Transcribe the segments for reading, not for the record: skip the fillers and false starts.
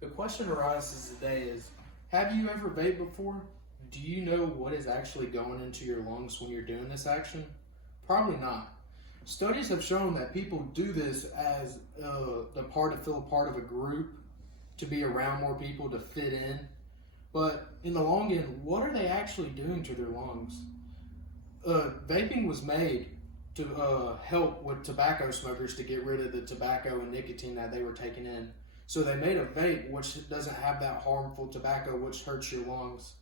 The question arises today is, have you ever vaped before? Do you know what is actually going into your lungs when you're doing this action? Probably not. Studies have shown that people do this as to feel a part of a group, to be around more people, to fit in. But in the long end, what are they actually doing to their lungs? Vaping was made to help with tobacco smokers to get rid of the tobacco and nicotine that they were taking in. So they made a vape which doesn't have that harmful tobacco which hurts your lungs.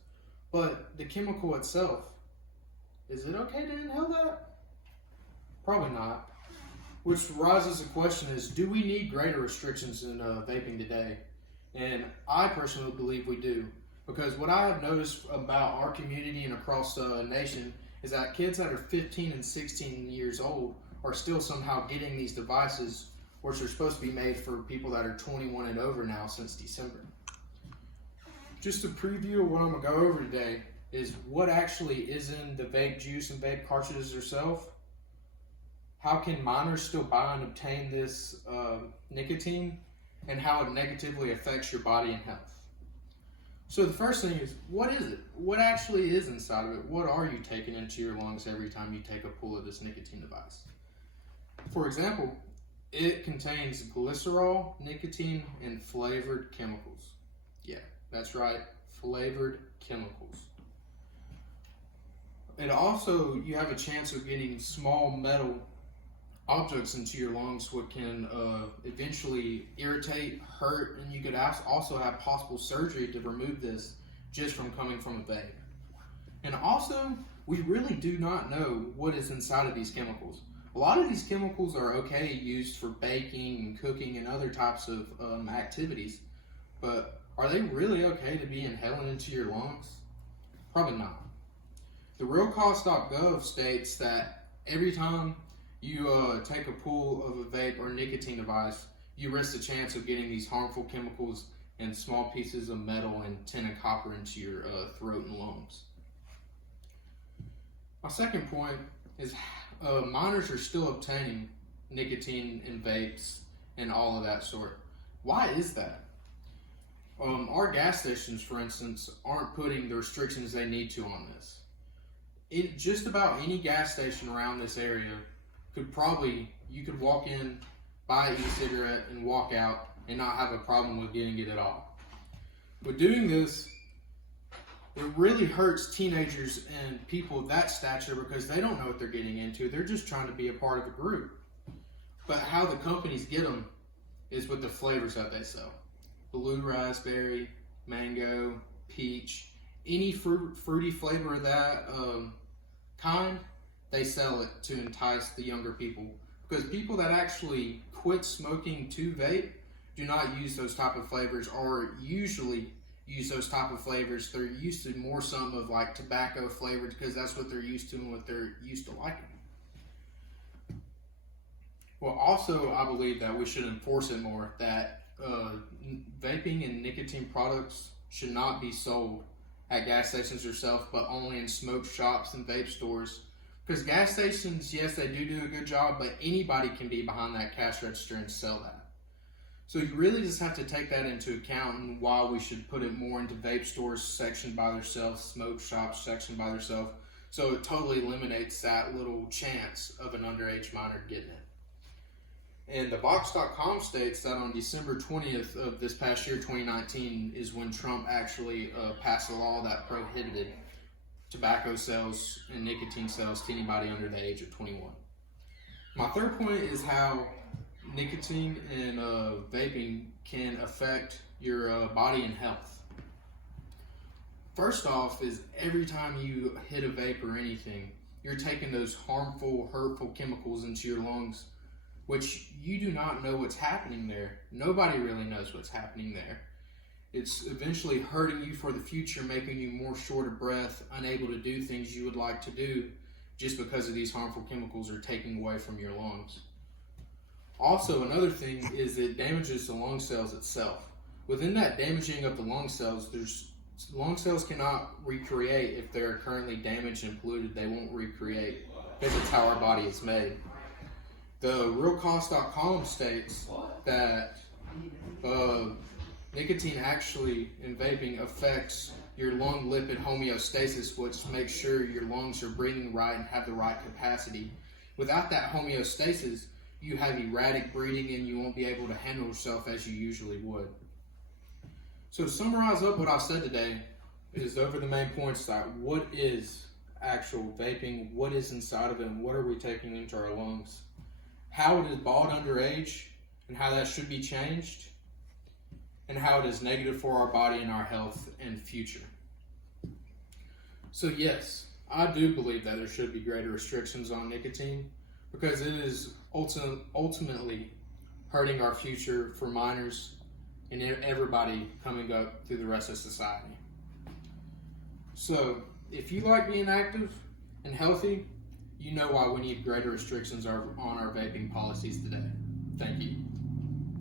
But the chemical itself, is it okay to inhale that? Probably not. Which raises the question is, do we need greater restrictions in vaping today? And I personally believe we do. Because what I have noticed about our community and across the nation is that kids that are 15 and 16 years old are still somehow getting these devices, which are supposed to be made for people that are 21 and over now since December. Just a preview of what I'm going to go over today is what actually is in the vape juice and vape cartridges themselves. How can minors still buy and obtain this nicotine, and how it negatively affects your body and health. So the first thing is, what is it? What actually is inside of it? What are you taking into your lungs every time you take a pull of this nicotine device? For example, it contains glycerol, nicotine, and flavored chemicals. Yeah, that's right, flavored chemicals. And also, you have a chance of getting small metal objects into your lungs, which can eventually irritate, hurt, and you could also have possible surgery to remove this just from coming from a vape. And also, we really do not know what is inside of these chemicals. A lot of these chemicals are okay used for baking and cooking and other types of activities, but are they really okay to be inhaling into your lungs? Probably not. The realcost.gov states that every time you take a pull of a vape or nicotine device, you risk the chance of getting these harmful chemicals and small pieces of metal and tin and copper into your throat and lungs. My second point is minors are still obtaining nicotine in vapes and all of that sort. Why is that? Our gas stations, for instance, aren't putting the restrictions they need to on this. Just about any gas station around this area you could walk in, buy an e-cigarette, and walk out and not have a problem with getting it at all. But doing this, it really hurts teenagers and people of that stature because they don't know what they're getting into. They're just trying to be a part of a group. But how the companies get them is with the flavors that they sell. Blue raspberry, mango, peach, any fruity flavor of that kind, they sell it to entice the younger people. Because people that actually quit smoking to vape do not use those type of flavors, or usually use those type of flavors. They're used to more some of like tobacco flavored because that's what they're used to and what they're used to liking. Well, also, I believe that we should enforce it more, that vaping and nicotine products should not be sold at gas stations themselves, but only in smoke shops and vape stores. Because gas stations, yes, they do a good job, but anybody can be behind that cash register and sell that. So you really just have to take that into account, and why we should put it more into vape stores section by themselves, smoke shops section by themselves, so it totally eliminates that little chance of an underage minor getting it. And the Vox.com states that on December 20th of this past year, 2019, is when Trump actually passed a law that prohibited tobacco sales and nicotine sales to anybody under the age of 21. My third point is how nicotine and vaping can affect your body and health. First off is every time you hit a vape or anything, you're taking those harmful, hurtful chemicals into your lungs, which you do not know what's happening there. Nobody really knows what's happening there. It's eventually hurting you for the future, making you more short of breath, unable to do things you would like to do just because of these harmful chemicals are taking away from your lungs. Also, another thing is it damages the lung cells itself. Within that damaging of the lung cells, lung cells cannot recreate if they're currently damaged and polluted. They won't recreate because it's how our body is made. The realcost.com states that nicotine actually in vaping affects your lung lipid homeostasis, which makes sure your lungs are breathing right and have the right capacity. Without that homeostasis, you have erratic breathing and you won't be able to handle yourself as you usually would. So to summarize up what I've said today is over the main points that what is actual vaping, what is inside of it, and what are we taking into our lungs, how it is bought underage and how that should be changed, and how it is negative for our body and our health and future. So yes, I do believe that there should be greater restrictions on nicotine because it is ultimately hurting our future for minors and everybody coming up through the rest of society. So if you like being active and healthy, you know why we need greater restrictions on our vaping policies today. Thank you.